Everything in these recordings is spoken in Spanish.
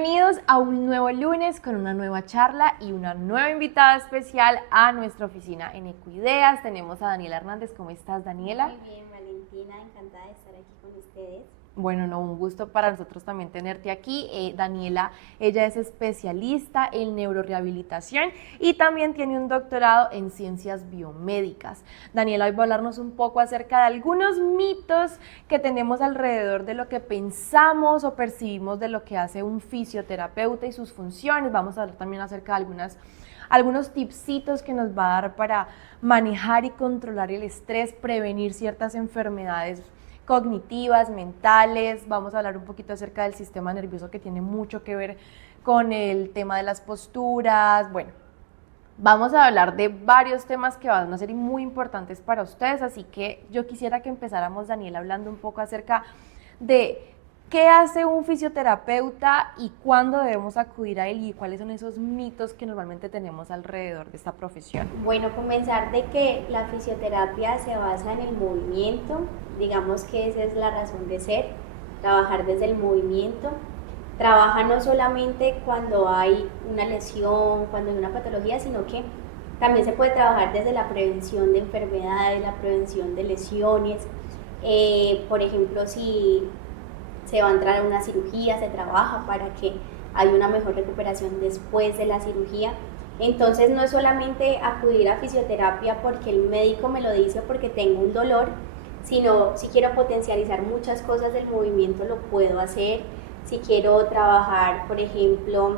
Bienvenidos a un nuevo lunes con una nueva charla y una nueva invitada especial a nuestra oficina en Ecoideas. Tenemos a Daniela Hernández. ¿Cómo estás, Daniela? Muy bien, Valentina, encantada de estar aquí con ustedes. Bueno, no, un gusto para nosotros también tenerte aquí. Daniela, ella es especialista en neurorehabilitación y también tiene un doctorado en ciencias biomédicas. Daniela hoy va a hablarnos un poco acerca de algunos mitos que tenemos alrededor de lo que pensamos o percibimos de lo que hace un fisioterapeuta y sus funciones. Vamos a hablar también acerca de algunos tipsitos que nos va a dar para manejar y controlar el estrés, prevenir ciertas enfermedades cognitivas, mentales. Vamos a hablar un poquito acerca del sistema nervioso, que tiene mucho que ver con el tema de las posturas. Bueno, vamos a hablar de varios temas que van a ser muy importantes para ustedes, así que yo quisiera que empezáramos, Daniela, hablando un poco acerca de qué hace un fisioterapeuta y cuándo debemos acudir a él y cuáles son esos mitos que normalmente tenemos alrededor de esta profesión. Bueno, comenzar de que la fisioterapia se basa en el movimiento, digamos que esa es la razón de ser, trabajar desde el movimiento. Trabaja no solamente cuando hay una lesión, cuando hay una patología, sino que también se puede trabajar desde la prevención de enfermedades, la prevención de lesiones. Por ejemplo, si se va a entrar a una cirugía, se trabaja para que haya una mejor recuperación después de la cirugía. Entonces no es solamente acudir a fisioterapia porque el médico me lo dice o porque tengo un dolor, sino si quiero potencializar muchas cosas del movimiento lo puedo hacer. Si quiero trabajar, por ejemplo,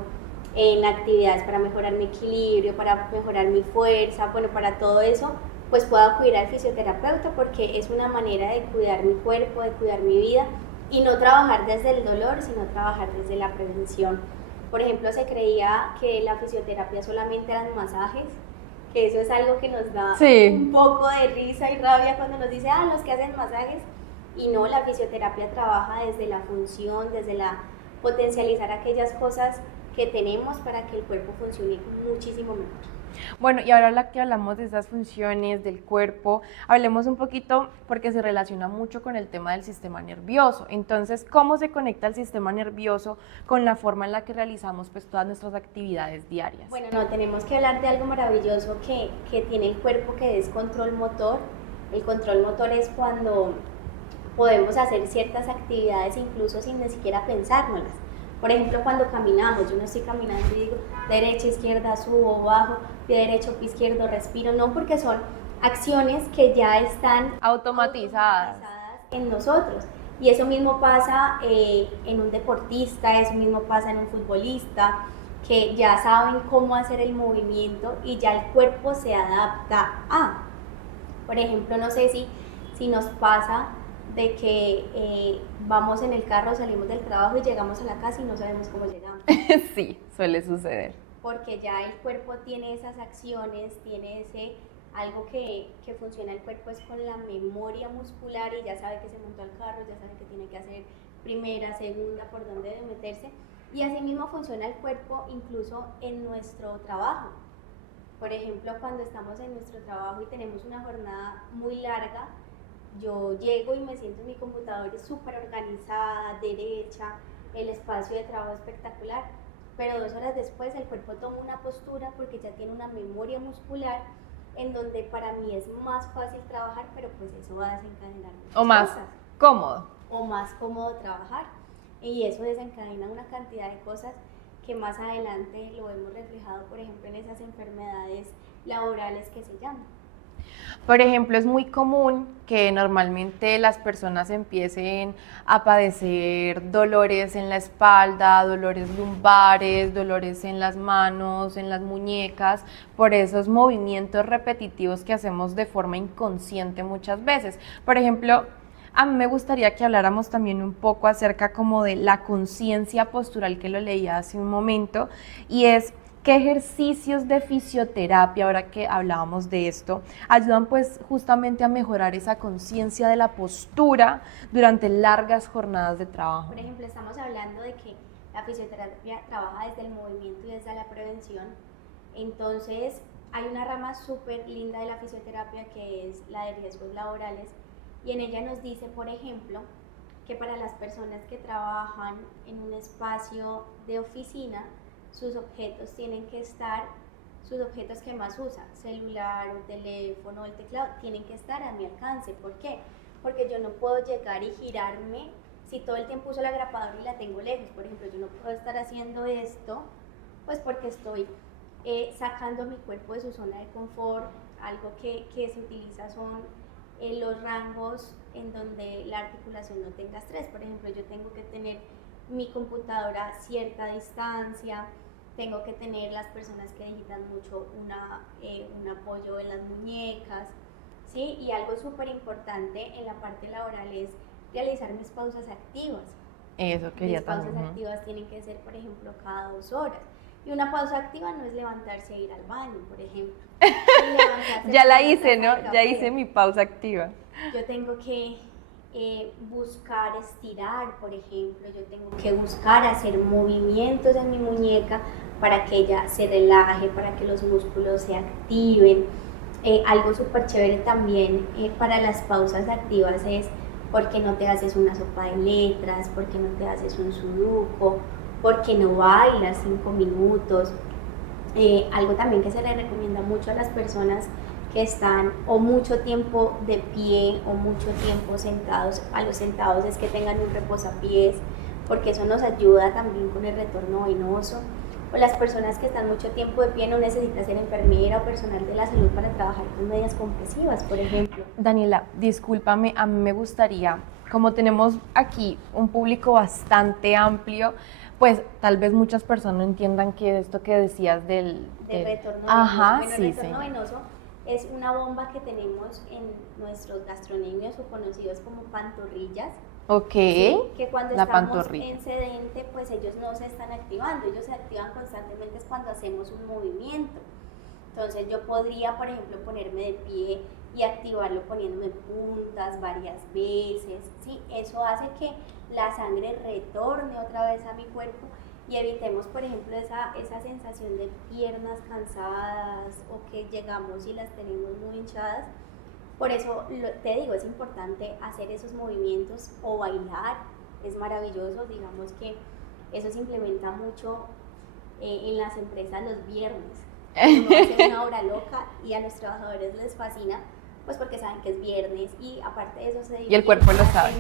en actividades para mejorar mi equilibrio, para mejorar mi fuerza, bueno, para todo eso, pues puedo acudir al fisioterapeuta porque es una manera de cuidar mi cuerpo, de cuidar mi vida y no trabajar desde el dolor, sino trabajar desde la prevención. Por ejemplo, se creía que la fisioterapia solamente eran masajes, que eso es algo que nos da un poco de risa y rabia cuando nos dice, los que hacen masajes, y no, la fisioterapia trabaja desde la función, desde la potencializar aquellas cosas que tenemos para que el cuerpo funcione muchísimo mejor. Bueno, y ahora que hablamos de esas funciones del cuerpo, hablemos un poquito porque se relaciona mucho con el tema del sistema nervioso. Entonces, ¿cómo se conecta el sistema nervioso con la forma en la que realizamos pues todas nuestras actividades diarias? Bueno, no, tenemos que hablar de algo maravilloso que tiene el cuerpo, que es control motor. El control motor es cuando podemos hacer ciertas actividades incluso sin ni siquiera pensárnoslas. Por ejemplo, cuando caminamos, yo no estoy caminando y digo derecha, izquierda, subo, bajo, pie derecho, pie izquierdo, respiro, no, porque son acciones que ya están automatizadas en nosotros. Y eso mismo pasa en un deportista, eso mismo pasa en un futbolista, que ya saben cómo hacer el movimiento y ya el cuerpo se adapta a. Por ejemplo, no sé si nos pasa de que vamos en el carro, salimos del trabajo y llegamos a la casa y no sabemos cómo llegamos. Sí, suele suceder. Porque ya el cuerpo tiene esas acciones, tiene algo que funciona el cuerpo es con la memoria muscular y ya sabe que se montó al carro, ya sabe que tiene que hacer primera, segunda, por dónde debe meterse. Y así mismo funciona el cuerpo incluso en nuestro trabajo. Por ejemplo, cuando estamos en nuestro trabajo y tenemos una jornada muy larga, yo llego y me siento en mi computador súper organizada, derecha, el espacio de trabajo espectacular, pero 2 horas después el cuerpo toma una postura porque ya tiene una memoria muscular en donde para mí es más fácil trabajar, pero pues eso va a desencadenar muchas o más cosas. Cómodo. O más cómodo trabajar, y eso desencadena una cantidad de cosas que más adelante lo hemos reflejado, por ejemplo, en esas enfermedades laborales que se llaman. Por ejemplo, es muy común que normalmente las personas empiecen a padecer dolores en la espalda, dolores lumbares, dolores en las manos, en las muñecas, por esos movimientos repetitivos que hacemos de forma inconsciente muchas veces. Por ejemplo, a mí me gustaría que habláramos también un poco acerca como de la conciencia postural, que lo leía hace un momento, y es ¿qué ejercicios de fisioterapia, ahora que hablábamos de esto, ayudan pues justamente a mejorar esa conciencia de la postura durante largas jornadas de trabajo? Por ejemplo, estamos hablando de que la fisioterapia trabaja desde el movimiento y desde la prevención. Entonces, hay una rama súper linda de la fisioterapia que es la de riesgos laborales, y en ella nos dice, por ejemplo, que para las personas que trabajan en un espacio de oficina, sus objetos tienen que estar, sus objetos que más usan, celular, un teléfono, el teclado, tienen que estar a mi alcance. ¿Por qué? Porque yo no puedo llegar y girarme si todo el tiempo uso la grapadora y la tengo lejos. Por ejemplo, yo no puedo estar haciendo esto, pues porque estoy sacando a mi cuerpo de su zona de confort. Algo que se utiliza son los rangos en donde la articulación no tenga estrés. Por ejemplo, yo tengo que tener mi computadora a cierta distancia, tengo que tener las personas que digitan mucho un apoyo en las muñecas, ¿sí? Y algo súper importante en la parte laboral es realizar mis pausas activas. Eso quería Mis pausas también. activas tienen que ser, por ejemplo, cada 2 horas. Y una pausa activa no es levantarse e ir al baño, por ejemplo. Ya la hice, ¿no? Ya hice mi pausa activa. Yo tengo que buscar estirar, por ejemplo. Yo tengo que buscar hacer movimientos en mi muñeca para que ella se relaje, para que los músculos se activen. Algo súper chévere también para las pausas activas es por qué no te haces una sopa de letras, por qué no te haces un sudoku, por qué no bailas 5 minutos. Algo también que se le recomienda mucho a las personas que están o mucho tiempo de pie o mucho tiempo sentados, a los sentados es que tengan un reposapiés, porque eso nos ayuda también con el retorno venoso. O las personas que están mucho tiempo de pie no necesitan ser enfermera o personal de la salud para trabajar con medias compresivas, por ejemplo. Daniela, discúlpame, a mí me gustaría, como tenemos aquí un público bastante amplio, pues tal vez muchas personas no entiendan que esto que decías del retorno venoso. Ajá, Bueno, sí, el retorno venoso es una bomba que tenemos en nuestros gastronemios o conocidos como pantorrillas. Ok, ¿sí? Que cuando la estamos pantorrilla. en sedente, pues ellos no se están activando, ellos se activan constantemente es cuando hacemos un movimiento. Entonces yo podría, por ejemplo, ponerme de pie y activarlo poniéndome puntas varias veces, ¿sí? Eso hace que la sangre retorne otra vez a mi cuerpo y evitemos, por ejemplo, esa sensación de piernas cansadas o que llegamos y las tenemos muy hinchadas. Por eso te digo, es importante hacer esos movimientos o bailar, es maravilloso, digamos que eso se implementa mucho en las empresas los viernes. Uno hace una hora loca y a los trabajadores les fascina, pues porque saben que es viernes y aparte de eso se divierten. Y el cuerpo lo sabe.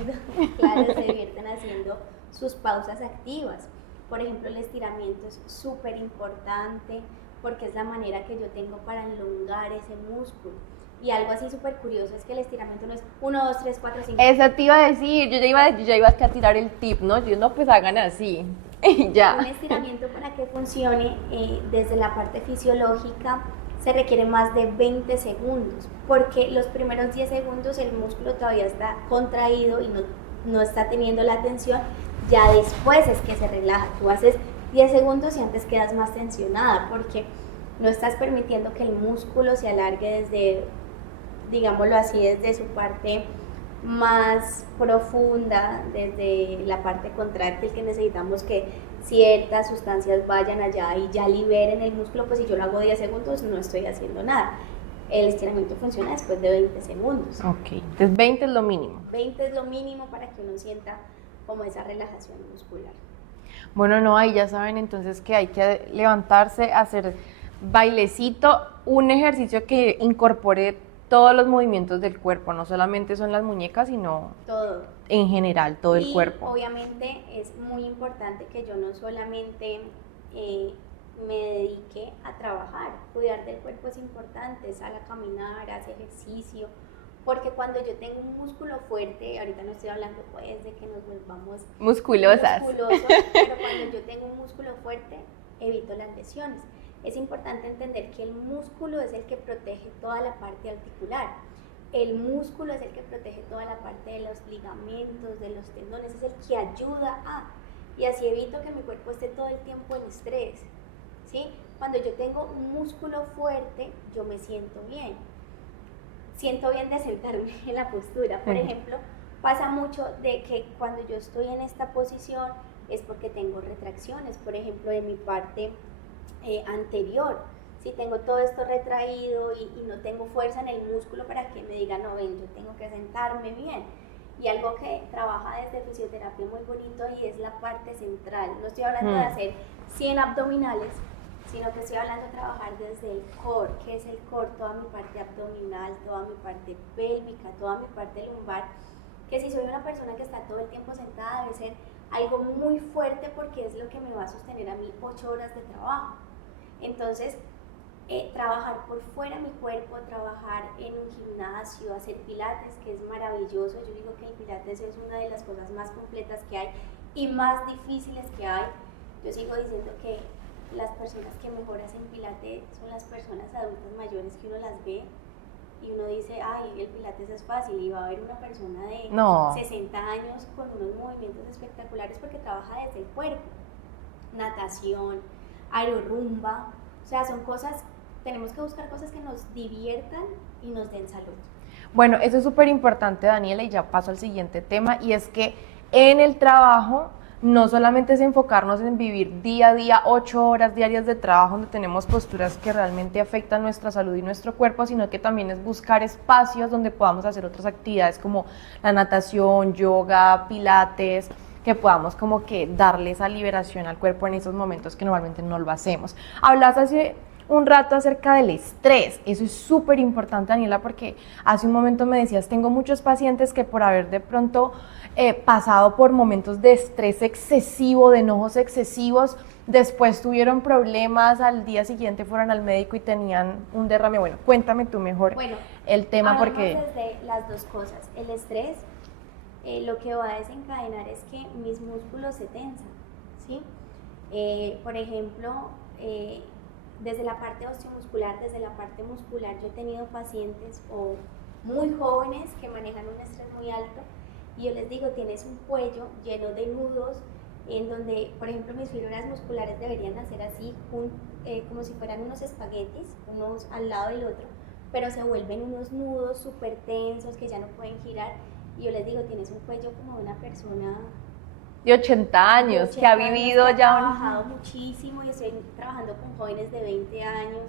Claro, se divierten haciendo sus pausas activas. Por ejemplo, el estiramiento es súper importante porque es la manera que yo tengo para elongar ese músculo. Y algo así súper curioso es que el estiramiento no es 1, 2, 3, 4, 5. Eso te iba a decir, yo ya iba a tirar el tip, ¿no? Yo no, pues hagan así, y ya. Un estiramiento para que funcione desde la parte fisiológica se requiere más de 20 segundos, porque los primeros 10 segundos el músculo todavía está contraído y no está teniendo la tensión, ya después es que se relaja. Tú haces 10 segundos y antes quedas más tensionada, porque no estás permitiendo que el músculo se alargue desde, digámoslo así, desde su parte más profunda, desde la parte contráctil, que necesitamos que ciertas sustancias vayan allá y ya liberen el músculo. Pues si yo lo hago 10 segundos no estoy haciendo nada. El estiramiento funciona después de 20 segundos. Ok, entonces 20 es lo mínimo. 20 es lo mínimo para que uno sienta como esa relajación muscular. Bueno, no, ahí ya saben entonces que hay que levantarse, hacer bailecito, un ejercicio que incorpore todos los movimientos del cuerpo, no solamente son las muñecas, sino todo en general, todo el cuerpo. Obviamente es muy importante que yo no solamente me dedique a trabajar, cuidar del cuerpo es importante, sal a caminar, haz ejercicio, porque cuando yo tengo un músculo fuerte, ahorita no estoy hablando pues de que nos volvamos musculosos, pero cuando yo tengo un músculo fuerte, evito las lesiones. Es importante entender que el músculo es el que protege toda la parte articular. El músculo es el que protege toda la parte de los ligamentos, de los tendones, es el que ayuda a, y así evito que mi cuerpo esté todo el tiempo en estrés, ¿sí? Cuando yo tengo un músculo fuerte, yo me siento bien de sentarme en la postura. Por ejemplo, pasa mucho de que cuando yo estoy en esta posición es porque tengo retracciones, por ejemplo, de mi parte anterior. Si tengo todo esto retraído y no tengo fuerza en el músculo para que me diga, no, ven, yo tengo que sentarme bien. Y algo que trabaja desde fisioterapia muy bonito y es la parte central. No estoy hablando de hacer 100 abdominales, sino que estoy hablando de trabajar desde el core. ¿Qué es el core? Toda mi parte abdominal, toda mi parte pélvica, toda mi parte lumbar. Que si soy una persona que está todo el tiempo sentada, debe ser algo muy fuerte porque es lo que me va a sostener a mí 8 horas de trabajo. Entonces, trabajar por fuera mi cuerpo, trabajar en un gimnasio, hacer pilates, que es maravilloso. Yo digo que el pilates es una de las cosas más completas que hay y más difíciles que hay. Yo sigo diciendo que las personas que mejor hacen pilates son las personas adultas mayores que uno las ve y uno dice, ay, el pilates es fácil, y va a haber una persona de 60 años con unos movimientos espectaculares porque trabaja desde el cuerpo. Natación, aerorumba, o sea, son cosas. Tenemos que buscar cosas que nos diviertan y nos den salud. Bueno, eso es súper importante, Daniela, y ya paso al siguiente tema, y es que en el trabajo no solamente es enfocarnos en vivir día a día 8 horas diarias de trabajo donde tenemos posturas que realmente afectan nuestra salud y nuestro cuerpo, sino que también es buscar espacios donde podamos hacer otras actividades como la natación, yoga, pilates, que podamos como que darle esa liberación al cuerpo en esos momentos que normalmente no lo hacemos. Hablas hace un rato acerca del estrés. Eso es súper importante, Daniela, porque hace un momento me decías, tengo muchos pacientes que por haber de pronto pasado por momentos de estrés excesivo, de enojos excesivos, después tuvieron problemas, al día siguiente fueron al médico y tenían un derrame. Bueno, cuéntame tú mejor el tema, porque desde las dos cosas. El estrés lo que va a desencadenar es que mis músculos se tensan, ¿sí? Por ejemplo, desde la parte osteomuscular, desde la parte muscular, yo he tenido pacientes o muy jóvenes que manejan un estrés muy alto y yo les digo, tienes un cuello lleno de nudos en donde, por ejemplo, mis fibras musculares deberían hacer así, como si fueran unos espaguetis, unos al lado del otro, pero se vuelven unos nudos súper tensos que ya no pueden girar. Y yo les digo, tienes un cuello como de una persona de 80 años, que ha vivido que ya. Ha trabajado muchísimo y estoy trabajando con jóvenes de 20 años.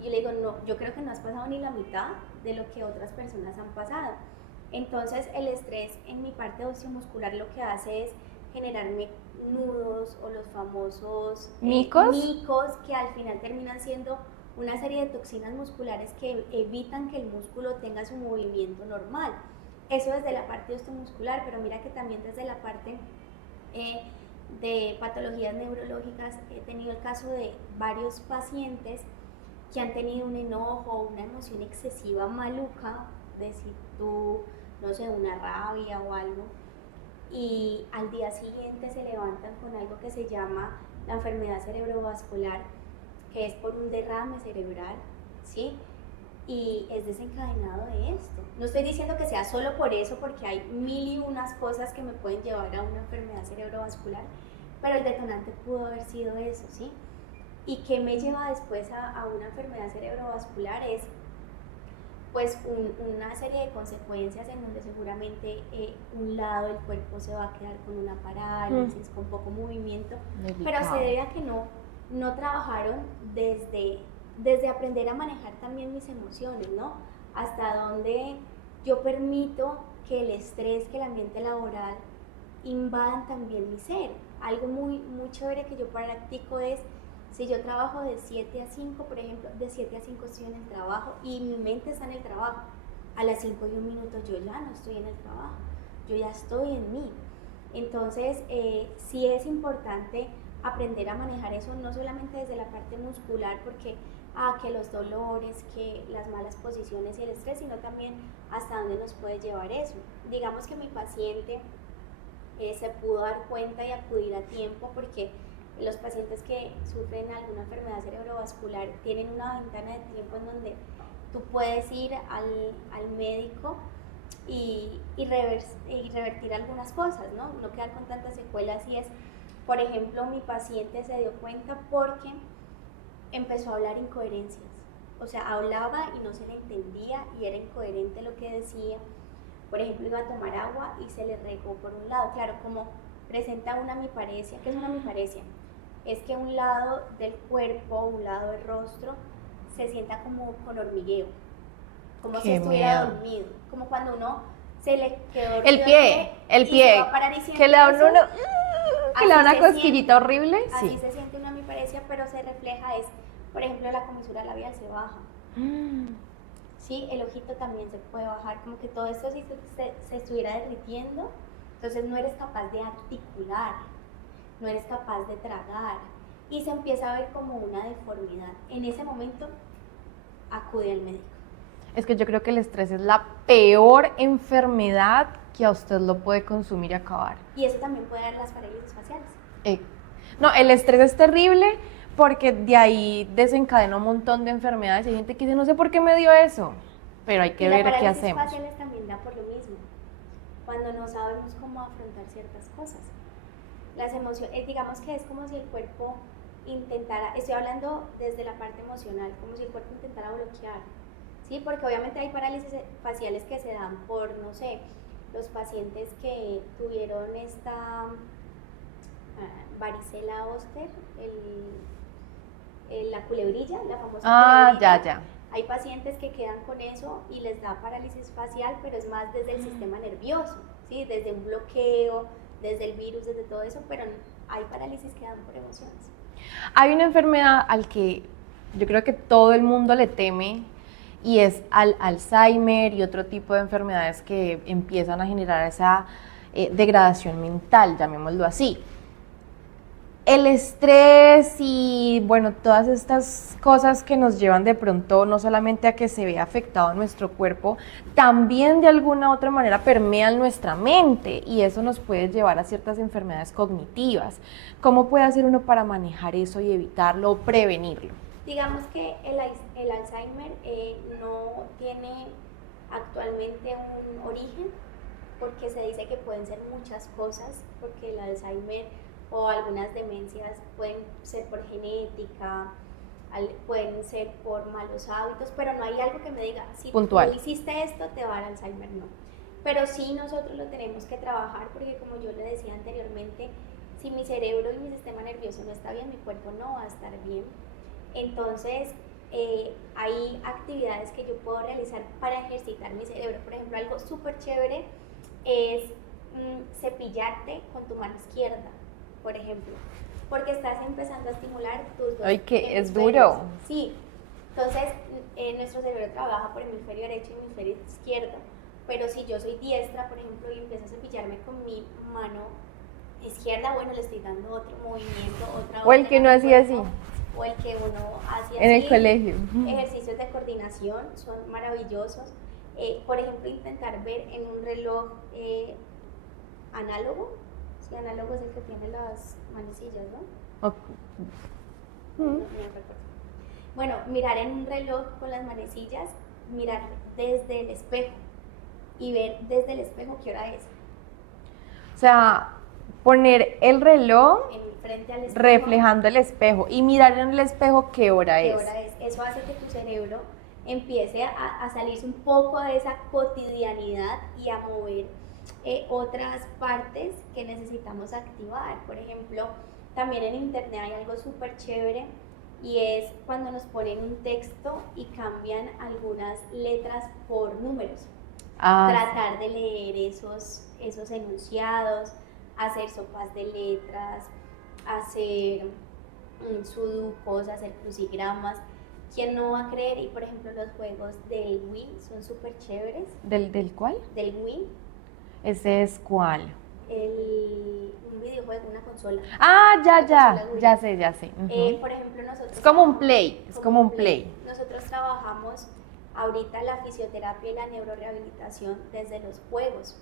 Y yo le digo, no, yo creo que no has pasado ni la mitad de lo que otras personas han pasado. Entonces, el estrés en mi parte osteomuscular lo que hace es generarme nudos o los famosos micos que al final terminan siendo una serie de toxinas musculares que evitan que el músculo tenga su movimiento normal. Eso desde la parte osteomuscular, pero mira que también desde la parte de patologías neurológicas he tenido el caso de varios pacientes que han tenido un enojo, una emoción excesiva maluca, de si tú, no sé, una rabia o algo, y al día siguiente se levantan con algo que se llama la enfermedad cerebrovascular, que es por un derrame cerebral, ¿sí? Y es desencadenado de esto. No estoy diciendo que sea solo por eso, porque hay mil y unas cosas que me pueden llevar a una enfermedad cerebrovascular, pero el detonante pudo haber sido eso, ¿sí? ¿Y qué me lleva después a una enfermedad cerebrovascular? Es pues una serie de consecuencias en donde seguramente un lado del cuerpo se va a quedar con una parálisis, con poco movimiento, pero se debe a que no trabajaron desde aprender a manejar también mis emociones, ¿no? Hasta donde yo permito que el estrés, que el ambiente laboral invadan también mi ser. Algo muy, muy chévere que yo practico es, si yo trabajo de 7 a 5, por ejemplo, de 7 a 5 estoy en el trabajo y mi mente está en el trabajo, a las 5 y 1 minuto yo ya no estoy en el trabajo, yo ya estoy en mí. Entonces, sí es importante aprender a manejar eso, no solamente desde la parte muscular, porque que los dolores, que las malas posiciones y el estrés, sino también hasta dónde nos puede llevar eso. Digamos que mi paciente se pudo dar cuenta y acudir a tiempo, porque los pacientes que sufren alguna enfermedad cerebrovascular tienen una ventana de tiempo en donde tú puedes ir al médico y revertir algunas cosas, ¿no? No quedar con tantas secuelas. Y es, por ejemplo, mi paciente se dio cuenta porque empezó a hablar incoherencias. O sea, hablaba y no se le entendía y era incoherente lo que decía. Por ejemplo, iba a tomar agua y se le regó por un lado. Claro, como presenta una hemiparesia. ¿Qué es una hemiparesia? Es que un lado del cuerpo, un lado del rostro, se sienta como con hormigueo, como si estuviera dormido, como cuando uno se le quedó El pie, y se va a parar y siente que le da eso. que le da Así una se cosquillita siente, horrible, así sí. se siente una hemiparesia, pero se refleja es, por ejemplo, la comisura labial se baja. Sí, el ojito también se puede bajar, como que todo esto si se estuviera derritiendo, entonces no eres capaz de articular, no eres capaz de tragar y se empieza a ver como una deformidad. En ese momento acude al médico. Es que yo creo que el estrés es la peor enfermedad que a usted lo puede consumir y acabar. Y eso también puede dar las parálisis faciales. No, el estrés es terrible porque de ahí desencadena un montón de enfermedades. Hay gente que dice, no sé por qué me dio eso, pero hay que ver qué hacemos. Y las parálisis faciales también da por lo mismo, cuando no sabemos cómo afrontar ciertas cosas. Las emociones, digamos que es como si el cuerpo intentara, estoy hablando desde la parte emocional, como si el cuerpo intentara bloquear, ¿sí? Porque obviamente hay parálisis faciales que se dan por, no sé, los pacientes que tuvieron esta varicela zoster, la culebrilla, la famosa culebrilla. Ya. Hay pacientes que quedan con eso y les da parálisis facial, pero es más desde el sistema nervioso, ¿sí? Desde un bloqueo, desde el virus, desde todo eso, pero hay parálisis que dan por emociones. Hay una enfermedad al que yo creo que todo el mundo le teme y es al Alzheimer y otro tipo de enfermedades que empiezan a generar esa degradación mental, llamémoslo así. El estrés y bueno, todas estas cosas que nos llevan de pronto no solamente a que se vea afectado nuestro cuerpo, también de alguna u otra manera permean nuestra mente y eso nos puede llevar a ciertas enfermedades cognitivas. ¿Cómo puede hacer uno para manejar eso y evitarlo o prevenirlo? Digamos que el Alzheimer no tiene actualmente un origen porque se dice que pueden ser muchas cosas, porque el Alzheimer o algunas demencias pueden ser por genética, pueden ser por malos hábitos, pero no hay algo que me diga, si puntual. Tú hiciste esto, te va a dar Alzheimer, no. Pero sí nosotros lo tenemos que trabajar porque como yo le decía anteriormente, si mi cerebro y mi sistema nervioso no está bien, mi cuerpo no va a estar bien. Entonces, hay actividades que yo puedo realizar para ejercitar mi cerebro. Por ejemplo, algo súper chévere es cepillarte con tu mano izquierda, por ejemplo, porque estás empezando a estimular tus dos. Ay, que es duro. Sí, entonces nuestro cerebro trabaja por hemisferio derecho y hemisferio izquierdo, pero si yo soy diestra, por ejemplo, y empiezo a cepillarme con mi mano izquierda, bueno, le estoy dando otro movimiento, otra. O el que no hacía así. O el que uno hacía en así. el colegio. Ejercicios de coordinación son maravillosos. Por ejemplo, intentar ver en un reloj análogo. Sí, análogo es el que tiene las manecillas, ¿no? Okay. No me recuerdo. Bueno, mirar en un reloj con las manecillas, mirar desde el espejo y ver desde el espejo qué hora es. O sea, poner el reloj frente al espejo, reflejando el espejo y mirar en el espejo qué hora es. Eso hace que tu cerebro empiece a salirse un poco de esa cotidianidad y a mover otras partes que necesitamos activar. Por ejemplo, también en internet hay algo súper chévere y es cuando nos ponen un texto y cambian algunas letras por números. Tratar de leer esos enunciados, hacer sopas de letras, hacer sudokus, hacer crucigramas. ¿Quién no va a creer? Y por ejemplo los juegos del Wii son súper chéveres. ¿Del cuál? Del Wii. ¿Ese es cuál? Un videojuego, una consola. Ya sé. Por ejemplo, nosotros... Es como un play, play. Nosotros trabajamos ahorita la fisioterapia y la neurorehabilitación desde los juegos,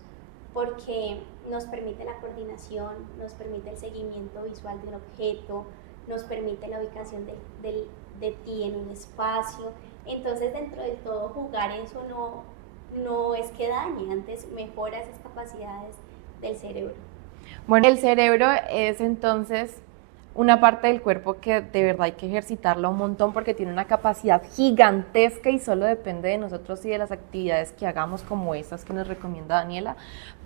porque nos permite la coordinación, nos permite el seguimiento visual de un objeto, nos permite la ubicación de ti en un espacio. Entonces, dentro de todo, jugar eso no es que dañe, antes mejora esas capacidades del cerebro. Bueno, el cerebro es entonces una parte del cuerpo que de verdad hay que ejercitarla un montón porque tiene una capacidad gigantesca y solo depende de nosotros y de las actividades que hagamos como estas que nos recomienda Daniela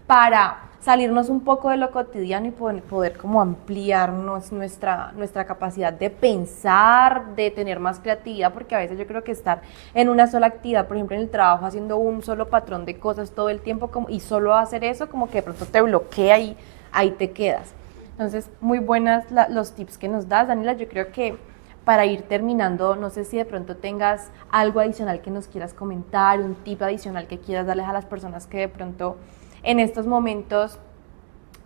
para salirnos un poco de lo cotidiano y poder como ampliarnos nuestra capacidad de pensar, de tener más creatividad, porque a veces yo creo que estar en una sola actividad, por ejemplo en el trabajo, haciendo un solo patrón de cosas todo el tiempo y solo hacer eso, como que de pronto te bloquea y ahí te quedas. Entonces, muy buenas los tips que nos das, Daniela. Yo creo que para ir terminando, no sé si de pronto tengas algo adicional que nos quieras comentar, un tip adicional que quieras darles a las personas que de pronto en estos momentos,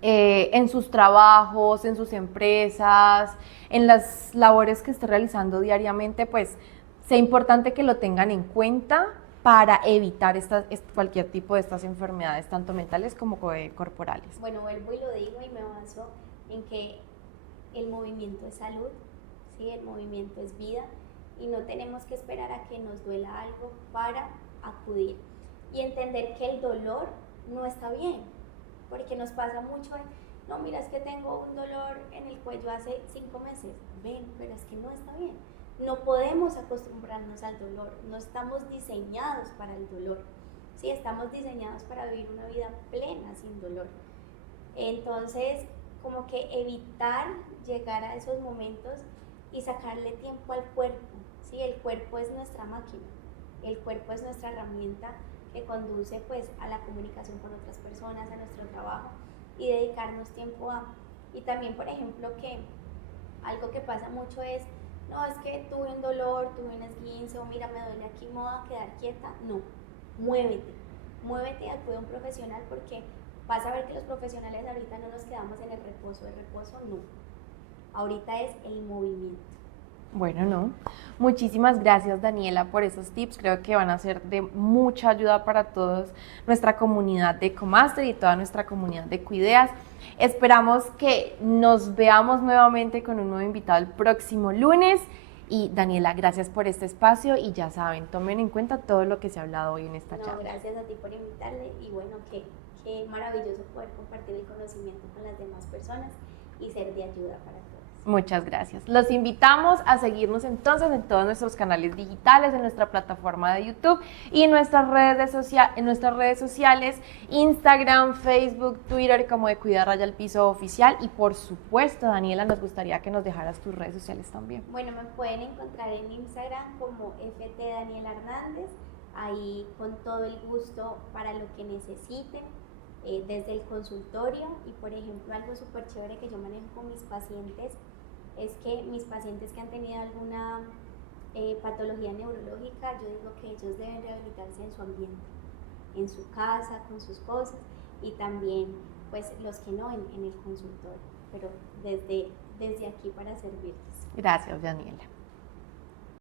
en sus trabajos, en sus empresas, en las labores que esté realizando diariamente, pues sea importante que lo tengan en cuenta para evitar cualquier tipo de estas enfermedades, tanto mentales como corporales. Bueno, vuelvo y lo digo y me baso en que el movimiento es salud, ¿sí? El movimiento es vida y no tenemos que esperar a que nos duela algo para acudir y entender que el dolor no está bien, porque nos pasa mucho no, mira, es que tengo un dolor en el cuello hace 5 meses, ven, pero es que no está bien. No podemos acostumbrarnos al dolor, no estamos diseñados para el dolor, ¿sí? Estamos diseñados para vivir una vida plena sin dolor. Entonces, como que evitar llegar a esos momentos y sacarle tiempo al cuerpo, ¿sí? El cuerpo es nuestra máquina, el cuerpo es nuestra herramienta que conduce pues a la comunicación con otras personas, a nuestro trabajo y dedicarnos tiempo a. Y también, por ejemplo, que algo que pasa mucho es, no, es que tuve un dolor, tuve un esguince, o mira, me duele aquí, me voy a quedar quieta. No, muévete, muévete y acude a un profesional porque vas a ver que los profesionales ahorita no nos quedamos en el reposo no. Ahorita es el movimiento. Bueno, no. Muchísimas gracias, Daniela, por esos tips. Creo que van a ser de mucha ayuda para toda nuestra comunidad de Ecomaster y toda nuestra comunidad de Cuideas. Esperamos que nos veamos nuevamente con un nuevo invitado el próximo lunes. Y Daniela, gracias por este espacio y ya saben, tomen en cuenta todo lo que se ha hablado hoy en esta charla. Gracias a ti por invitarme y bueno, qué maravilloso poder compartir el conocimiento con las demás personas y ser de ayuda para todos. Muchas gracias. Los invitamos a seguirnos entonces en todos nuestros canales digitales, en nuestra plataforma de YouTube y en nuestras redes sociales, Instagram, Facebook, Twitter, como de Cuida Raya al Piso Oficial. Y por supuesto, Daniela, nos gustaría que nos dejaras tus redes sociales también. Bueno, me pueden encontrar en Instagram como FT Daniela Hernández, ahí con todo el gusto para lo que necesiten. Desde el consultorio y por ejemplo algo súper chévere que yo manejo con mis pacientes es que mis pacientes que han tenido alguna patología neurológica, yo digo que ellos deben rehabilitarse en su ambiente, en su casa, con sus cosas y también pues los que no en el consultorio, pero desde aquí para servirles. Gracias, Daniela.